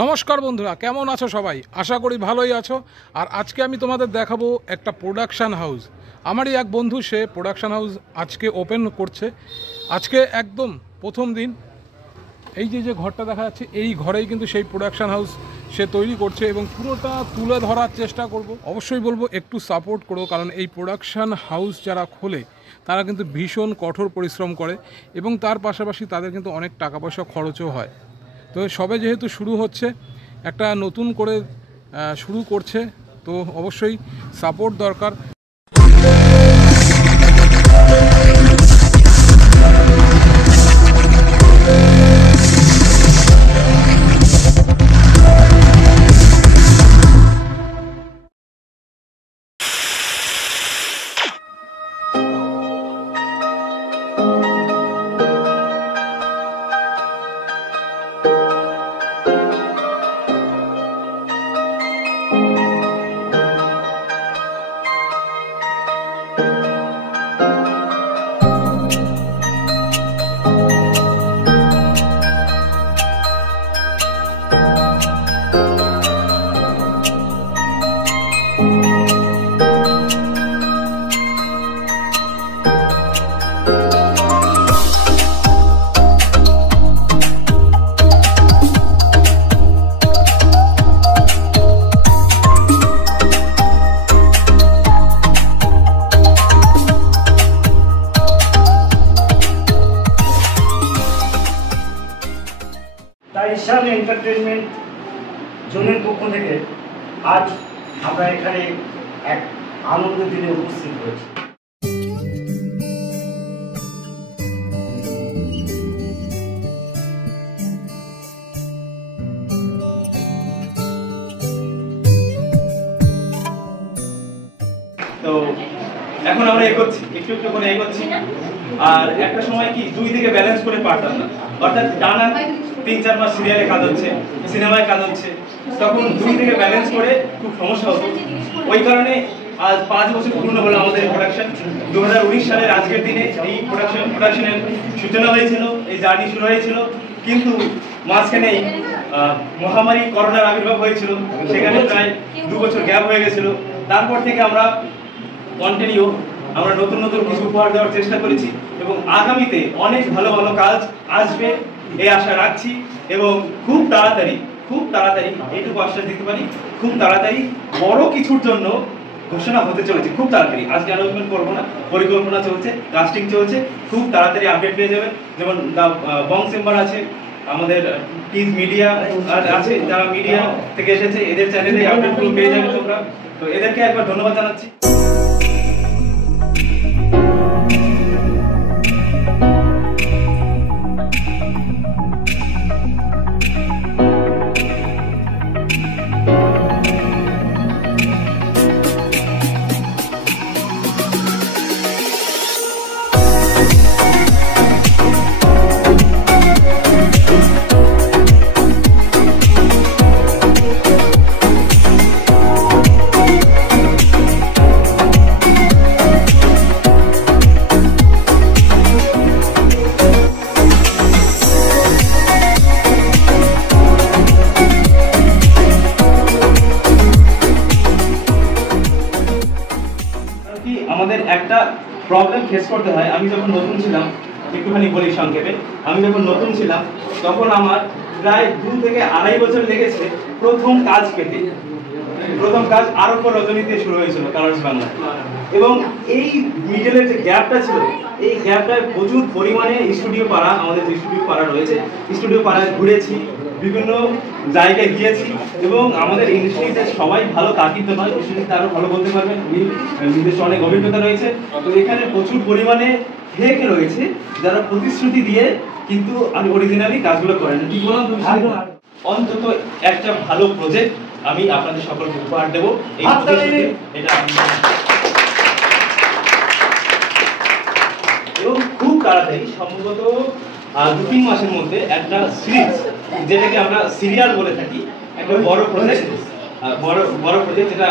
নমস্কার বন্ধুরা, কেমন আছো সবাই? আশা করি ভালোই আছো। আর আজকে আমি তোমাদের দেখাবো একটা প্রোডাকশান হাউস। আমারই এক বন্ধু, সে প্রোডাকশান হাউস আজকে ওপেন করছে। আজকে একদম প্রথম দিন। এই যে ঘরটা দেখা যাচ্ছে, এই ঘরেই কিন্তু সেই প্রোডাকশান হাউস সে তৈরি করছে এবং পুরোটা তুলে ধরার চেষ্টা করব। অবশ্যই বলবো একটু সাপোর্ট করো, কারণ এই প্রোডাকশান হাউস যারা খোলে তারা কিন্তু ভীষণ কঠোর পরিশ্রম করে এবং তার পাশাপাশি তাদের কিন্তু অনেক টাকা পয়সা খরচও হয়। তো সবে যেহেতু শুরু হচ্ছে, একটা নতুন করে শুরু করছে, তো অবশ্যই সাপোর্ট দরকার। তাইশান এন্টারটেইনমেন্ট জোনের পক্ষ থেকে আজ আমরা এখানে এক আনন্দের দিনে উপস্থিত হয়েছি। তো এখন আমরা এগোচ্ছি, একটু একটু করে এগোচ্ছি। আর একটা সময় কি দুই দিকে ব্যালেন্স করে পারতাম না, অর্থাৎ টানা ৩-৪ মাস সিরিয়ালে কাজ হচ্ছে, সিনেমায় কাজ হচ্ছে, তখন দুই দিকে ব্যালেন্স করে খুব সমস্যা হতো। ওই কারণে আজ 5 বছর পূর্ণ হলো আমাদের প্রোডাকশন। 2019 সালের আজকের দিনে এই প্রোডাকশনের সূচনা হয়েছিল, এই জার্নি শুরু হয়েছিল। কিন্তু মাঝখানে মহামারী করোনার আবির্ভাব হয়েছিল, সেখানে প্রায় 2 বছর গ্যাপ হয়ে গেছিল। তারপর থেকে আমরা কন্টিনিউ নতুন নতুন কিছু উপহার দেওয়ার চেষ্টা করেছি এবং আগামীতে অনেক ভালো ভালো কাজ আসবে এই আশা রাখছি। এবং খুব তাড়াতাড়ি এইটুকু আশ্বাস দিতে পারি, খুব তাড়াতাড়ি বড় কিছুর জন্য ঘোষণা হতে চলেছে। খুব তাড়াতাড়ি, আজকে অ্যানাউন্সমেন্ট করবো না, পরিকল্পনা চলছে, কাস্টিং চলছে, খুব তাড়াতাড়ি আপডেট পেয়ে যাবেন। যেমন বং চেম্বার আছে, আমাদের টিজ মিডিয়া আছে, যারা মিডিয়া থেকে এসেছে, এদের চ্যানেলে আপডেটগুলো পেয়ে যাবে তোমরা। তো এদেরকে একবার ধন্যবাদ জানাচ্ছি। আমাদের একটা প্রবলেম ফেস করতে হয়। আমি যখন নতুন ছিলাম, একটুখানি বলি সংক্ষেপে, আমি যখন নতুন ছিলাম তখন আমার প্রায় 2 থেকে 2.5 বছর লেগেছে প্রথম কাজ পেতে। প্রথম কাজ আরম্ভ রজনীতে শুরু হয়েছিল কালার্স বাংলা, এবং এই মিডলের যে গ্যাপটা ছিল, এই গ্যাপটায় প্রচুর পরিমাণে স্টুডিও পাড়া, আমাদের যে স্টুডিও পাড়া রয়েছে, স্টুডিও পাড়ায় ঘুরেছি, বিভিন্ন জায়গায় গিয়েছি এবং আমাদের ইন্ডাস্ট্রিতে সবাই ভালো কাকিত নয়, ইন্ডাস্ট্রিতে আরো ভালো বলতে পারবেন, নিজস্ব অনেক অভিজ্ঞতা রয়েছে। তো এখানে প্রচুর পরিমাণে ফেক রয়েছে, যারা প্রতিশ্রুতি দিয়ে কিন্তু আমি অরিজিনালি কাজগুলো করেন। কি বললাম, অন্তত একটা ভালো প্রজেক্ট আমি আপনাদের সকলকে উপহার দেবো। এই এটা এবং খুব তাড়াতাড়ি, সম্ভবত 2-3 মাসের মধ্যে একটা সিরিজ, যেটাকে আমরা সিরিয়াল বলে থাকি, একটা বড় প্রজেক্ট বড় প্রজেক্ট যেটা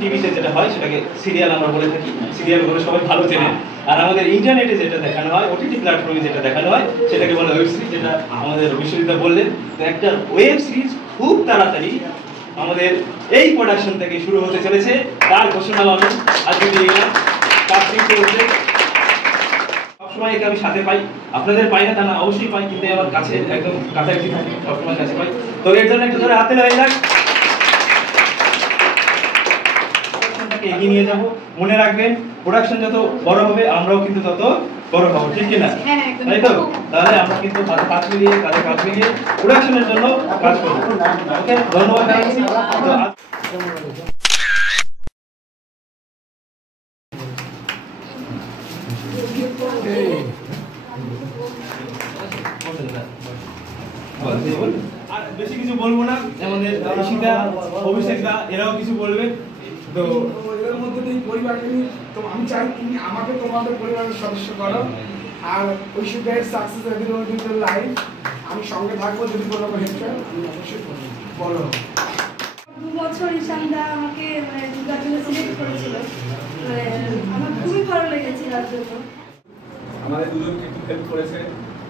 টিভিতে যেটা হয় সেটাকে সিরিয়াল আমরা বলে থাকি, সিরিয়াল বলে সবাই ভালো চেনে। আর আমাদের ইন্টারনেটে যেটা দেখানো হয়, ওটিটি প্ল্যাটফর্মে যেটা দেখানো হয় সেটাকে বলে ওয়েব সিরিজ, যেটা আমাদের বিশ্বজিৎ বললেন। তো একটা ওয়েব সিরিজ খুব তাড়াতাড়ি আমাদের এই প্রোডাকশন থেকে শুরু হতে চলেছে, তার ঘোষণা আমি আজকে দিয়ে গেলাম। সবসময় একে আমি সাথে পাই, আপনাদের পাই না তা না, অবশ্যই পাই, কিন্তু আমার কাছে একদম কাছাকাছি থাকে, সবসময় কাছে পাই। তো এর জন্য একটু ধরে হাতে লেগে যাক, এগিয়ে নিয়ে যাবো। মনে রাখবেন, প্রোডাকশন যত বড় হবে আমরাও কিন্তু তত বড় হবো, ঠিক কিনা? তাই তো? তাহলে আমরা কিন্তু হাতে কাজ মিলিয়ে, কাজে কাজ মিলিয়ে প্রোডাকশনের জন্য কাজ করবো। ওকে, ধন্যবাদ জানাচ্ছি। আর বেশি কিছু বলবো না, আমাদের ঈশিতা, অভিষেকদা এরাও কিছু বলবে। তো এর মধ্যে এই পরিবারকে নিয়ে তো আমি চাই তুমি আমাকে তোমাদের পরিবারের সদস্য করো, আর ঐশ্বর্যের সাকসেস এভিডেন্টের লাইফ আমি সঙ্গে থাকবো, যদি কোনো হেল্প চাই আমি অবশ্যই করবো। বলো 2 বছর ঈশানদা আমাকে মানে দুর্গার জন্য সিলেক্ট করেছিল, আমার খুবই ভালো লেগেছে তার জন্য। আমাদের দুজনকে একটু হেল্প করেছে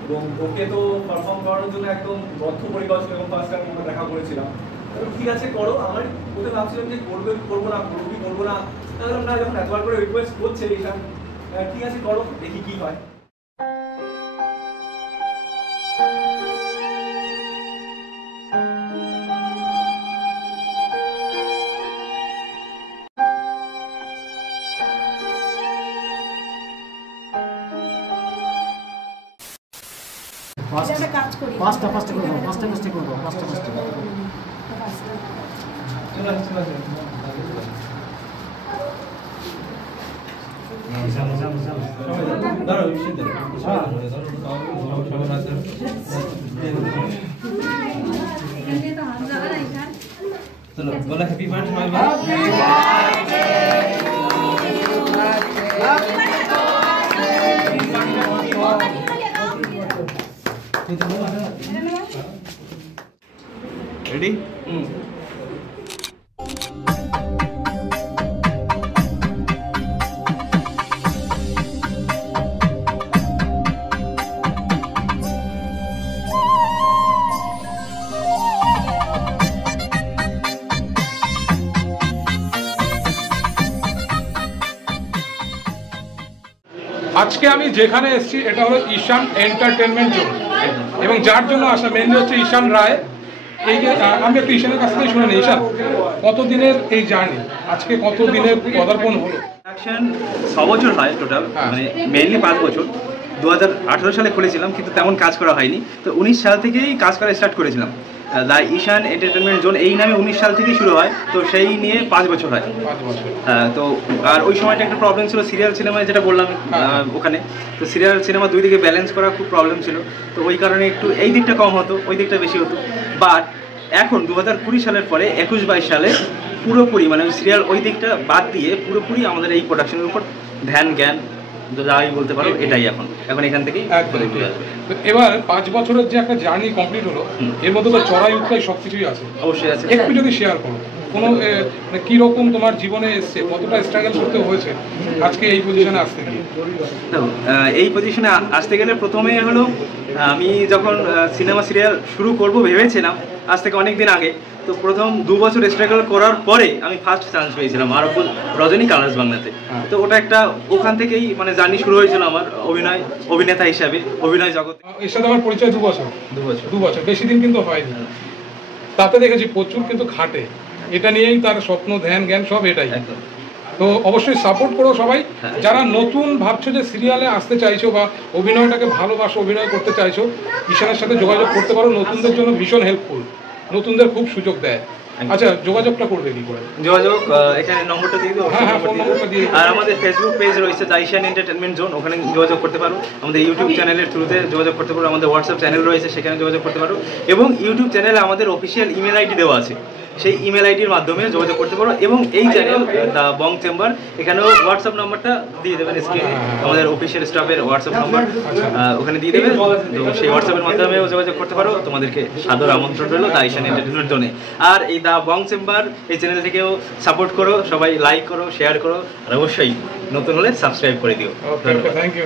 এবং ওকে তো পারফর্ম করানোর জন্য একদম বদ্ধপরিকর ছিল এবং ফার্স্ট টাইম আমরা দেখা করেছিলাম। ঠিক আছে করো, আমার ওকে ভাবছিলাম যে করবো করবো না, করবো না, তাহলে আমরা যখন একবার করে রিকোয়েস্ট করছে এটা ঠিক আছে করো, দেখি কি হয়। পাঁচটা করবো। বলো হ্যাপি বার্থডে। রেডি? আজকে আমি যেখানে এসেছি এটা হলো ঈশান এন্টারটেনমেন্ট জোন, এবং যার জন্য আসা মেনলি হচ্ছে ঈশান রায়। এই যে আমি একটু ঈশানের কাছ থেকে শুনে নিই, ঈশান কতদিনের এই জার্নি, আজকে কতদিনের পদার্পণ হলো? অ্যাকশন 6 বছর হয় টোটাল, মানে মেইনলি 5 বছর। 2018 সালে খুলেছিলাম, কিন্তু তেমন কাজ করা হয়নি। তো 19 সাল থেকেই কাজ করা স্টার্ট করেছিলাম। দ্য ঈশান এন্টারটেনমেন্ট জোন এই নামে 19 সাল থেকেই শুরু হয়, তো সেই নিয়ে 5 বছর হয়। 5 বছর। তো আর ওই সময়টা একটা প্রবলেম ছিল সিরিয়াল সিনেমায়, যেটা বললাম ওখানে। তো সিরিয়াল সিনেমা দুই দিকে ব্যালেন্স করা খুব প্রবলেম ছিল, তো ওই কারণে একটু এই দিকটা কম হতো, ওই দিকটা বেশি হতো। বাট এখন 2020 সালের পরে 21-22 সালে পুরোপুরি মানে সিরিয়াল ওই দিকটা বাদ দিয়ে পুরোপুরি আমাদের এই প্রোডাকশনের উপর ধ্যান জ্ঞান যাই বলতে পারো, এটাই এখন এখান থেকেই এবার 5 বছরের যে একটা জার্নি কমপ্লিট হলো, এর মধ্যে তো চড়াই উতরাই সবকিছুই আছে। অবশ্যই আছে। একটু যদি শেয়ার করো, কোনো কি রকম তোমার জীবনে এসছে, কতটা স্ট্রাগল করতে হয়েছে আজকে এই পজিশনে আসতে গিয়ে? এই পজিশনে আসতে গেলে প্রথমে হলো আমি যখন সিনেমা সিরিয়াল শুরু করব ভেবেছিলাম আজ থেকে অনেক দিন আগে। তো প্রথম 2 বছর স্ট্রাগল করার পরে আমি ফার্স্ট চান্স পেয়েছিলাম আরবুল রজনী কালার্স বাংলাতে। তো ওটা একটা ওখান থেকেই মানে জার্নি শুরু হয়েছিল আমার অভিনেতা হিসাবে অভিনয় জগতে। এর সাথে আমার পরিচয় 2 বছর। 2 বছর বেশি দিন কিন্তু হয়নি। তাতে দেখেছি প্রচুর কিন্তু খাটে, এটা নিয়েই তার স্বপ্ন ধ্যান জ্ঞান সব এটাই। তো অবশ্যই সাপোর্ট করো সবাই, যারা নতুন ভাবছো যে সিরিয়ালে আসতে চাইছো বা অভিনয়টাকে ভালোবাসো, অভিনয় করতে চাইছো, ঈশানের সাথে যোগাযোগ করতে পারো। নতুনদের জন্য ভীষণ হেল্পফুল, নতুনদের খুব সুযোগ দেয়। আচ্ছা, যোগাযোগটা করবে কি করে? যোগাযোগ এখানে নম্বরটা দিয়ে দিও। আর আমাদের ফেসবুক পেজ রয়েছে দ্য ঈশান এন্টারটেনমেন্ট জোন, ওখানে যোগাযোগ করতে পারো। আমাদের ইউটিউব চ্যানেলের থ্রুতে যোগাযোগ করতে পারো। আমাদের হোয়াটসঅ্যাপ চ্যানেল রয়েছে, সেখানে যোগাযোগ করতে পারো। এবং ইউটিউব চ্যানেলে আমাদের অফিসিয়াল ইমেল আইডি দেওয়া আছে, সেই ইমেল আইডির মাধ্যমে যোগাযোগ করতে পারো। এবং এই চ্যানেল দ্য বং চেম্বার, এখানেও হোয়াটসঅ্যাপ নাম্বারটা দিয়ে দেবেন স্ক্রিনে, আমাদের অফিসিয়াল স্টাফের হোয়াটসঅ্যাপ নাম্বার ওখানে দিয়ে দেবেন। তো সেই হোয়াটসঅ্যাপের মাধ্যমেও যোগাযোগ করতে পারো। তোমাদেরকে সাদর আমন্ত্রণ রইল দ্য ঈশান এন্টারটেনমেন্ট জোনে। আর এই দ্য বং চেম্বার এই চ্যানেল থেকেও সাপোর্ট করো, সবাই লাইক করো, শেয়ার করো, আর অবশ্যই নতুন হলে সাবস্ক্রাইব করে দিও। Thank you.